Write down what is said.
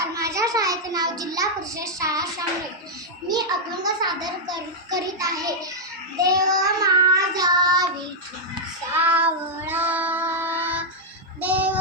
नमस्कार, माझ्या शाळेचे नाव जिल्हा परिषद शाळा शामली. मी अभंग सादर करीत आहे. देव माझा विठू सावळा, देव